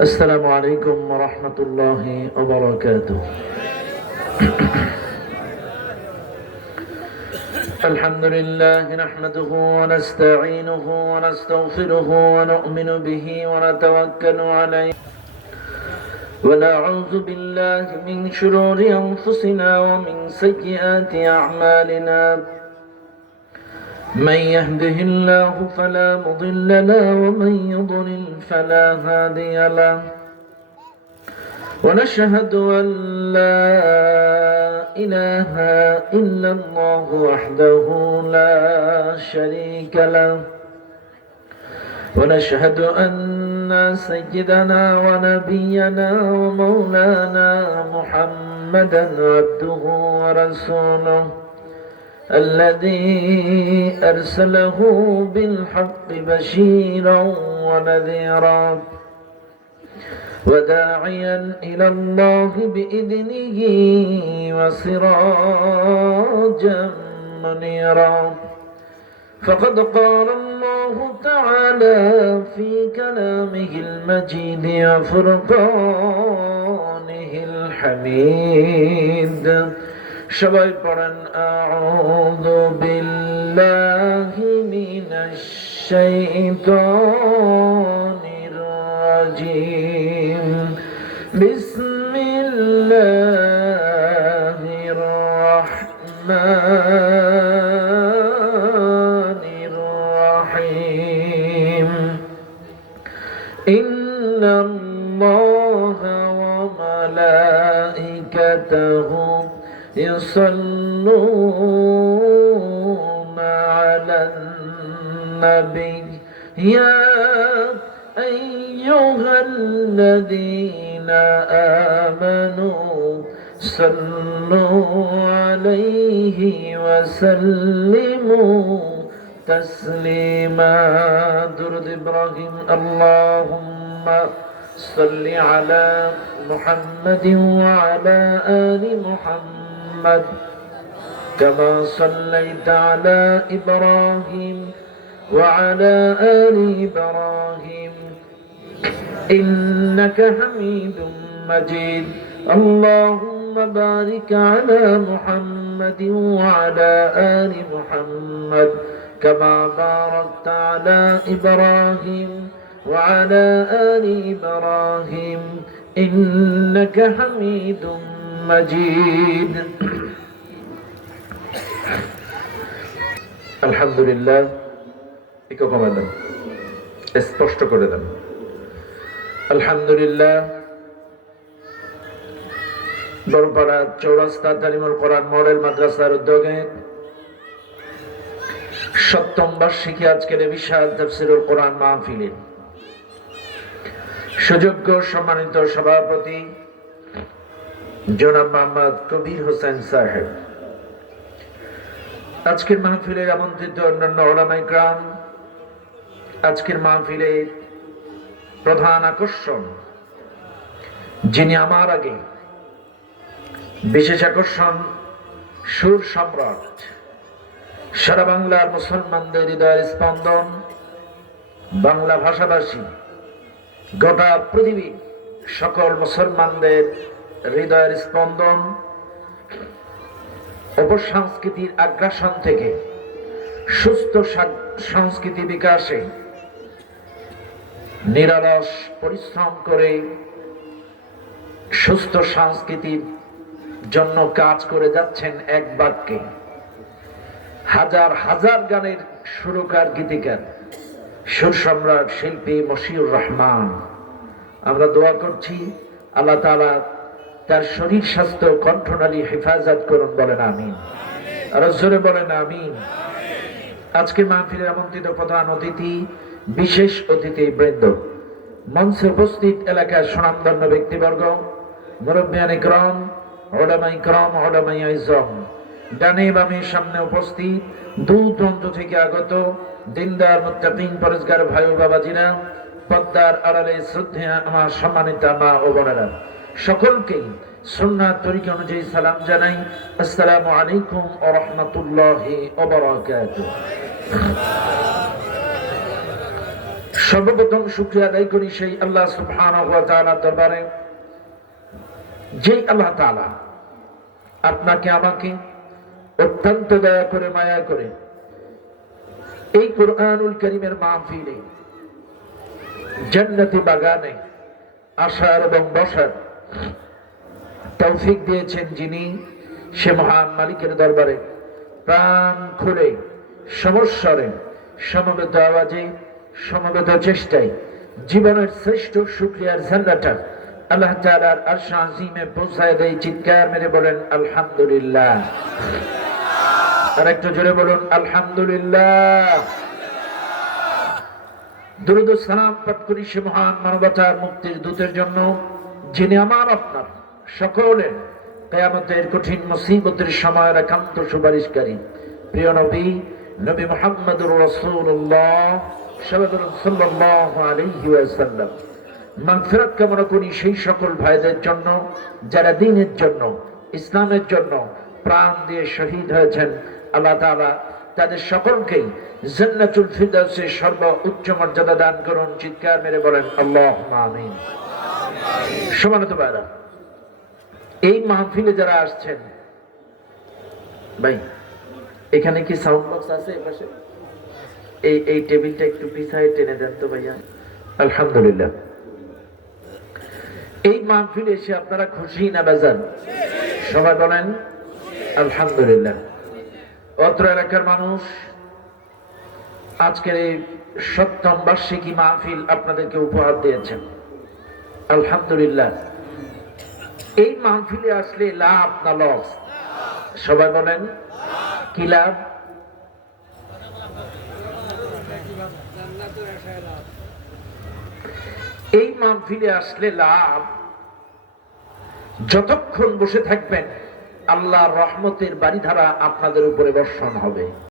السلام عليكم ورحمة الله وبركاته. الحمد لله نحمده ونستعينه ونستغفره ونؤمن به ونتوكل عليه ونعوذ بالله من شرور أنفسنا ومن سيئات أعمالنا. من يهده الله فلا مضل له ومن يضلل فلا هادي له. ونشهد أن لا إله إلا الله وحده لا شريك له. ونشهد أن سيدنا ونبينا ومولانا محمدا عبده ورسوله الذي أرسله بالحق بشيرا ونذيرا وداعيا إلى الله بإذنه وسراجا منيرا. فقد قال الله تعالى في كلامه المجيد وفرقانه الحميد. সবাই পড়েন আউযু বিল্লাহি মিনাশ শাইতানির রাজিম। বিসমিল্লাহির রাহমানির রাহিম। ইন্নাল্লাহা ওয়া মালাইকাতাহু يصلون على النبي يا أيها الذين آمنوا صلوا عليه وسلموا تسليما. درود إبراهيم اللهم صل على محمد وعلى آل محمد كما صليت على إبراهيم وعلى آل إبراهيم إنك حميد مجيد. اللهم بارك على محمد وعلى آل محمد كما باركت على إبراهيم وعلى آل إبراهيم إنك حميد مجيد. আলহামদুলিল্লাহ। একটু কমে দেন, স্পষ্ট করে দেন। আলহামদুলিল্লাহ। বড়পাড়া চৌরাস্তা তালিমুল কোরআন মডেল মাদ্রাসার উদ্যোগে ৭ম বার্ষিকী আজকের বিশাল তাফসীরুল কোরআন মাহফিলে সুযোগ্য সম্মানিত সভাপতি জনাব মোহাম্মদ কবির হোসেন সাহেব, আজকের মাহফিলের আমন্ত্রিত অন্যান্য উলামায়ে কেরাম, আজকের মাহফিলে প্রধান আকর্ষণ যিনি আমার আগে বিশেষ আকর্ষণ সুর সম্রাট, সারা বাংলার মুসলমানদের হৃদয়ের স্পন্দন, বাংলা ভাষাভাষী গোটা পৃথিবী সকল মুসলমানদের হৃদয়ের স্পন্দন, অপসংস্কৃতির আগ্রাসন থেকে সুস্থ সংস্কৃতি বিকাশে নিরলস পরিশ্রম করে সুস্থ সংস্কৃতির জন্য কাজ করে যাচ্ছেন এক বাক্যে। হাজার হাজার গানের সুরকার গীতিকার সুর সম্রাট শিল্পী মশিউর রহমান। আমরা দোয়া করছি আল্লাহ তাআলা তার শরীর স্বাস্থ্য কণ্ঠনালী হেফাজত করুন, বলেন আমিন। আর জোরে বলেন আমিন। আজকে মাহফিলের আমন্ত্রিত প্রধান অতিথি, বিশেষ অতিথি বৃন্দ, মঞ্চে উপস্থিত এলাকার সুনামধন্য ব্যক্তিবর্গ, মুরব্বিয়ান ইকরাম, উলামায়ে ইকরাম, উলামায়ে আযম, ডানে বামে সামনে উপস্থিত দূর দূরান্ত থেকে আগত দিনদার মুত্তাকিন পরেজগার ভাই ও বাবাজিরা, পর্দার আড়ালে শ্রদ্ধেয় আমার সম্মানিত মা ও বোনেরা, সকলকেই সুন্নাত তরিকা অনুযায়ী সালাম জানাই। আসসালামু আলাইকুম ওয়া রাহমাতুল্লাহি ওয়া বারাকাতুহু। সর্বপ্রথম শুকরিয়া আদায় করি সেই আল্লাহ সুবহানাহু ওয়া তাআলার দরবারে, যেই আল্লাহ তাআলা আপনাকে আমাকে অত্যন্ত দয়া করে মায়া করে এই কুরআনুল কারীমের মাহফিলে, জান্নাতি বাগানে আসার এবং বসার তৌফিক দিয়েছেন, যিনি সে মহান মালিকের দরবারে প্রাণ খুলে সমস্বরে সমবেত আওয়াজে সমবেত চেষ্টায় জীবনের শ্রেষ্ঠ শুকরিয়ার জান্নাটা আল্লাহ তাআলার আরশ আজিমে পৌঁছায় দেয়। চিৎকার মেরে বলেন আলহামদুলিল্লাহ। আর একটু জোরে বলুন আলহামদুলিল্লাহ। দুরূদ ও সালাম পাঠ করি সে মহান মানবতার মুক্তির দূতের জন্য, যিনি আমার আপনার সকলের কিয়ামতের কঠিন মুসিবতের সময় একান্ত সুপারিশকারী প্রিয় নবী, নবী মুহাম্মদুর রাসূলুল্লাহ সাল্লাল্লাহু আলাইহি ওয়াসাল্লাম। মাগফিরাত কামনা করি সেই সকল ভাইদের জন্য যারা দ্বীনের জন্য, ইসলামের জন্য প্রাণ দিয়ে শহীদ হয়েছেন। আল্লাহ তাআলা তাদের সকলকেই জান্নাতুল ফিরদাউসের সর্বোচ্চ মর্যাদা দান করুন। চিৎকার মেরে বলেন আল্লাহুম্মা আমিন। সম্মানিত ভাইরা, এই মাহফিলে যারা আসছেন, ভাই এখানে কি সাউন্ড বক্স আছে? এপাশে এই টেবিলটা একটু পিছায় টেনে দেন তো ভাইয়া। আলহামদুলিল্লাহ। এই মাহফিলে এসে আপনারা খুশি না বেজার? সবাই বলেন আলহামদুলিল্লাহ। অত্র এলাকার মানুষ আজকের এই ৭ম বার্ষিকী মাহফিল আপনাদেরকে উপহার দিয়েছেন, আলহামদুলিল্লাহ। এই মাহফিলে আসলে লাভ না লস? সবাই বলেন কি লাভ? এই মাহফিলে আসলে লাভ, যতক্ষণ বসে থাকবেন আল্লাহর রহমতের বারিধারা আপনাদের উপরে বর্ষণ হবে।